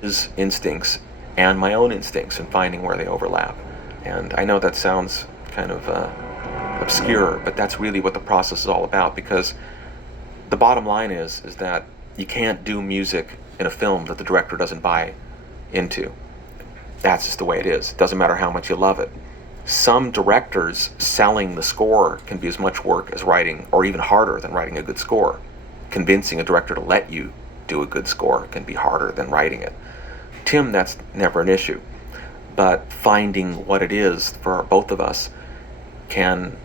his instincts and my own instincts and finding where they overlap. And I know that sounds kind of obscure, but that's really what the process is all about, because the bottom line is that you can't do music in a film that the director doesn't buy into. That's just the way it is. It doesn't matter how much you love it. Some directors selling the score can be as much work as writing, or even harder than writing a good score. Convincing a director to let you do a good score can be harder than writing it. Tim, that's never an issue. But finding what it is for both of us can,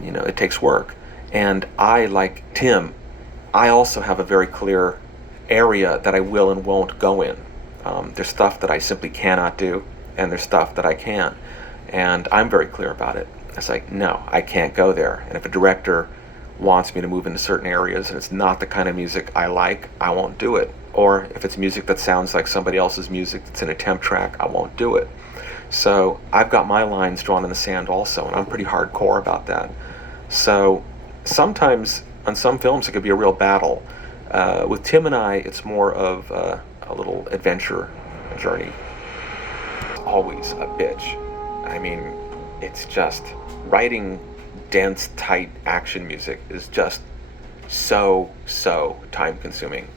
it takes work. And I, like Tim, I also have a very clear area that I will and won't go in. There's stuff that I simply cannot do, and there's stuff that I can. And I'm very clear about it. It's like, no, I can't go there. And if a director wants me to move into certain areas and it's not the kind of music I like, I won't do it. Or if it's music that sounds like somebody else's music that's in a temp track, I won't do it. So I've got my lines drawn in the sand also, and I'm pretty hardcore about that. So sometimes on some films it could be a real battle. With Tim and I, it's more of a little adventure journey. It's always a bitch. I mean, it's just writing dense, tight action music is just so time consuming.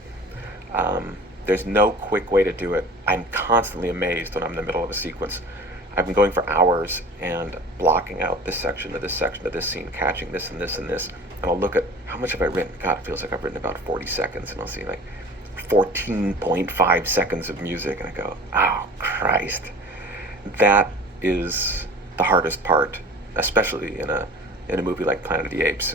There's no quick way to do it. I'm constantly amazed when I'm in the middle of a sequence. I've been going for hours and blocking out this section of this section of this scene, catching this and this and this. And I'll look at how much have I written. God, it feels like I've written about 40 seconds. And I'll see like 14.5 seconds of music. And I go, oh, Christ. That is the hardest part, especially in a movie like Planet of the Apes.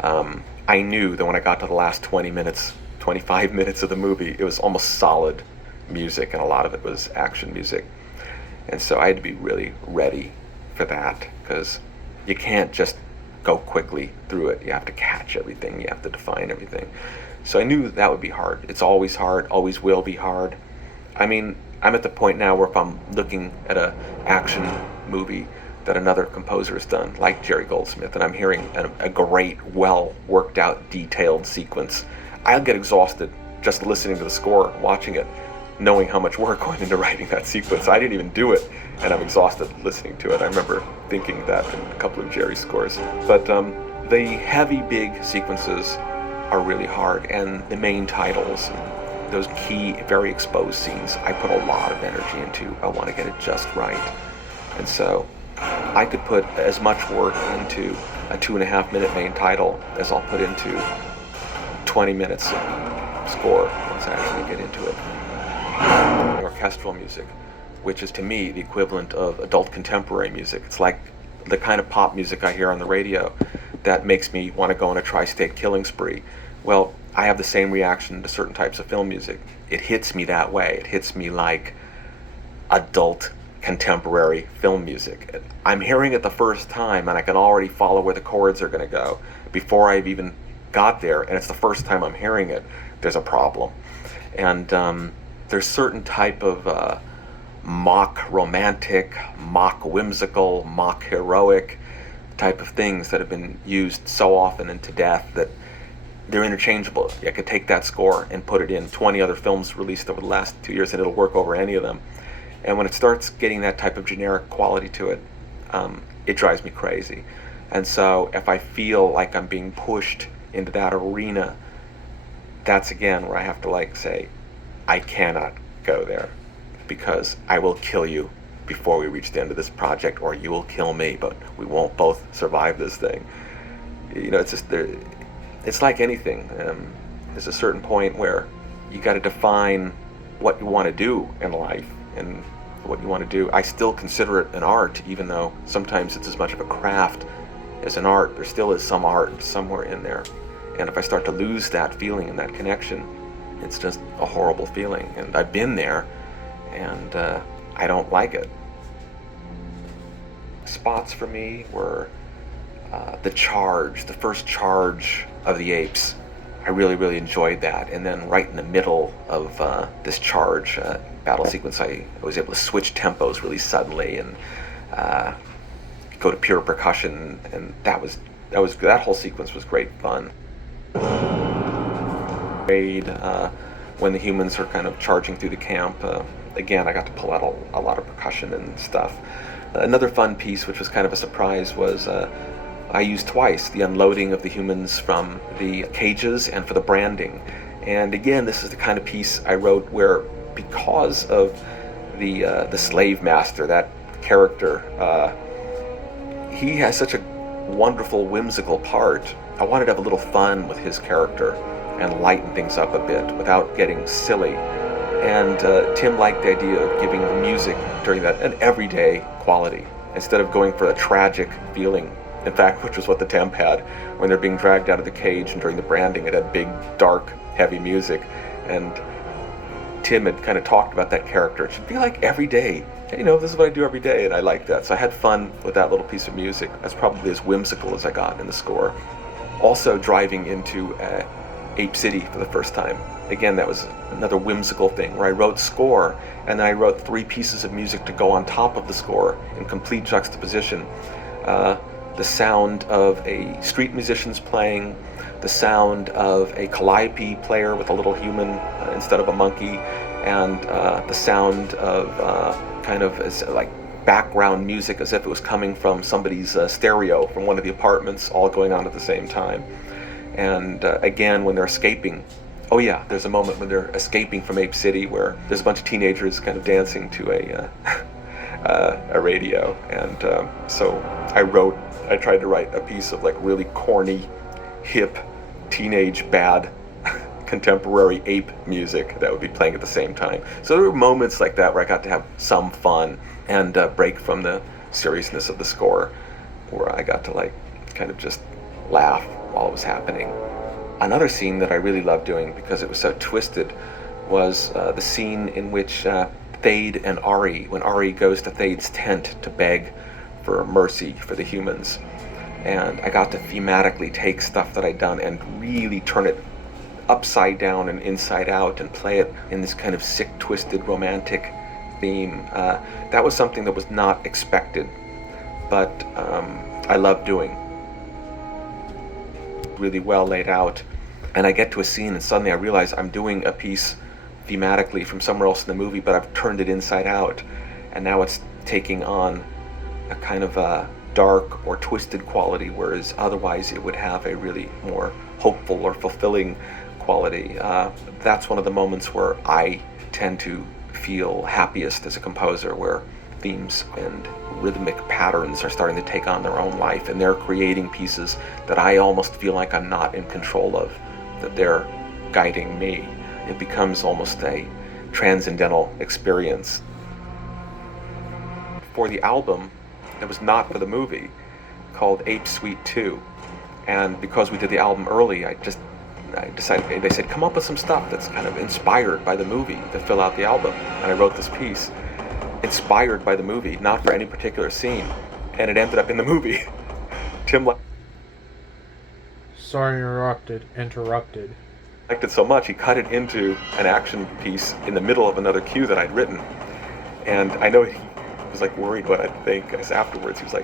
I knew that when I got to the last 20 minutes, 25 minutes of the movie, it was almost solid music, and a lot of it was action music. And so I had to be really ready for that, because you can't just go quickly through it. You have to catch everything. You have to define everything. So I knew that would be hard. It's always hard, always will be hard. I mean, I'm at the point now where if I'm looking at a action movie that another composer has done, like Jerry Goldsmith, and I'm hearing a great, well worked out, detailed sequence, I'll get exhausted just listening to the score, watching it, knowing how much work went into writing that sequence. I didn't even do it, and I'm exhausted listening to it. I remember thinking that in a couple of Jerry's scores. But the heavy, big sequences are really hard, and the main titles, those key, very exposed scenes, I put a lot of energy into. I want to get it just right. And so I could put as much work into a 2.5-minute main title as I'll put into 20 minutes of score once I actually get into it. Orchestral music, which is to me the equivalent of adult contemporary music. It's like the kind of pop music I hear on the radio that makes me want to go on a tri-state killing spree. Well, I have the same reaction to certain types of film music. It hits me that way. It hits me like adult contemporary film music. I'm hearing it the first time, and I can already follow where the chords are going to go before I've even got there, and it's the first time I'm hearing it. There's a problem. And there's certain type of mock romantic, mock whimsical, mock heroic type of things that have been used so often and to death that they're interchangeable. I could take that score and put it in 20 other films released over the last 2 years, and it'll work over any of them. And when it starts getting that type of generic quality to it, it drives me crazy. And so if I feel like I'm being pushed into that arena, that's again where I have to say, I cannot go there, because I will kill you before we reach the end of this project, or you will kill me, but we won't both survive this thing. It's just it's like anything. There's a certain point where you got to define what you want to do in life and what you want to do. I still consider it an art, even though sometimes it's as much of a craft as an art. There still is some art somewhere in there. And if I start to lose that feeling and that connection, it's just a horrible feeling. And I've been there, and I don't like it. Spots for me were the first charge of the apes. I really enjoyed that. And then right in the middle of this charge battle sequence, I was able to switch tempos really suddenly and go to pure percussion, and that whole sequence was great fun. when the humans are kind of charging through the camp. Again, I got to pull out a lot of percussion and stuff. Another fun piece, which was kind of a surprise, was I used twice the unloading of the humans from the cages and for the branding. And again, this is the kind of piece I wrote where, because of the slave master, that character, he has such a wonderful, whimsical part. I wanted to have a little fun with his character and lighten things up a bit without getting silly. And Tim liked the idea of giving the music during that an everyday quality, instead of going for a tragic feeling. In fact, which was what the temp had when they're being dragged out of the cage, and during the branding it had big, dark, heavy music. And Tim had kind of talked about that character. It should be like every day. You know, this is what I do every day, and I like that. So I had fun with that little piece of music. That's probably as whimsical as I got in the score. Also, driving into Ape City for the first time. Again, that was another whimsical thing where I wrote score, and then I wrote 3 pieces of music to go on top of the score in complete juxtaposition. The sound of a street musician's playing, the sound of a calliope player with a little human instead of a monkey, and the sound of kind of like background music as if it was coming from somebody's stereo from one of the apartments, all going on at the same time. And again, when they're escaping, oh yeah, there's a moment when they're escaping from Ape City where there's a bunch of teenagers kind of dancing to a radio. And so I tried to write a piece of like really corny, hip, teenage, bad, contemporary ape music that would be playing at the same time. So there were moments like that where I got to have some fun and break from the seriousness of the score, where I got to like kind of just laugh while it was happening. Another scene that I really loved doing because it was so twisted was the scene in which Thade and Ari, when Ari goes to Thade's tent to beg for mercy for the humans. And I got to thematically take stuff that I'd done and really turn it upside down and inside out and play it in this kind of sick, twisted, romantic theme. That was something that was not expected, but I love doing. Really well laid out. And I get to a scene and suddenly I realize I'm doing a piece thematically from somewhere else in the movie, but I've turned it inside out. And now it's taking on a kind of a dark or twisted quality, whereas otherwise it would have a really more hopeful or fulfilling quality. That's one of the moments where I tend to feel happiest as a composer, where themes and rhythmic patterns are starting to take on their own life, and they're creating pieces that I almost feel like I'm not in control of, that they're guiding me. It becomes almost a transcendental experience. For the album, it was not for the movie, called Ape Suite 2. And because we did the album early, I decided, they said, come up with some stuff that's kind of inspired by the movie to fill out the album. And I wrote this piece, inspired by the movie, not for any particular scene. And it ended up in the movie. Tim Sorry, interrupted. liked it so much, he cut it into an action piece in the middle of another cue that I'd written. And I know he was like worried what I'd think, because afterwards he was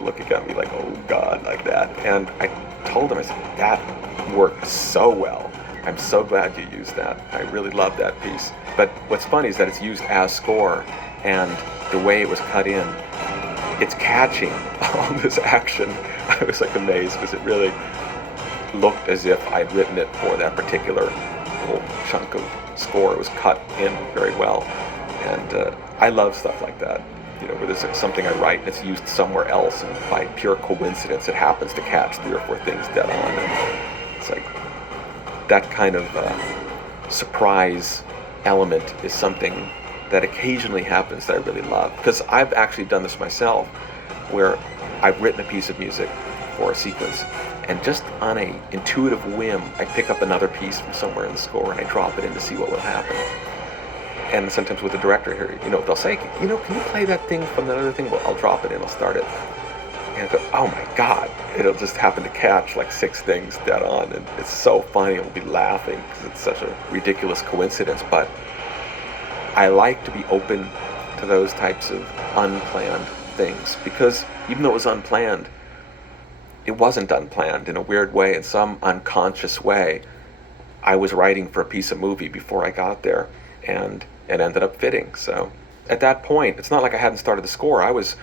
looking at me like, oh God, like that. And I told him, I said, that worked so well. I'm so glad you used that. I really love that piece. But what's funny is that it's used as score, and the way it was cut in, it's catching all this action. I was like amazed, because it really looked as if I'd written it for that particular little chunk of score. It was cut in very well. And I love stuff like that, you know, where there's something I write and it's used somewhere else, and by pure coincidence it happens to catch 3 or 4 things dead on. And it's like that kind of surprise element is something that occasionally happens that I really love, because I've actually done this myself, where I've written a piece of music for a sequence, and just on a intuitive whim I pick up another piece from somewhere in the score and I drop it in to see what will happen. And sometimes with the director here, you know, they'll say, you know, can you play that thing from that other thing? Well, I'll drop it in, I'll start it. And I go, oh my God, it'll just happen to catch like 6 things dead on. And it's so funny, I'll be laughing because it's such a ridiculous coincidence. But I like to be open to those types of unplanned things, because even though it was unplanned, it wasn't unplanned in a weird way, in some unconscious way. I was writing for a piece of movie before I got there, and it ended up fitting. So at that point, it's not like I hadn't started the score. I was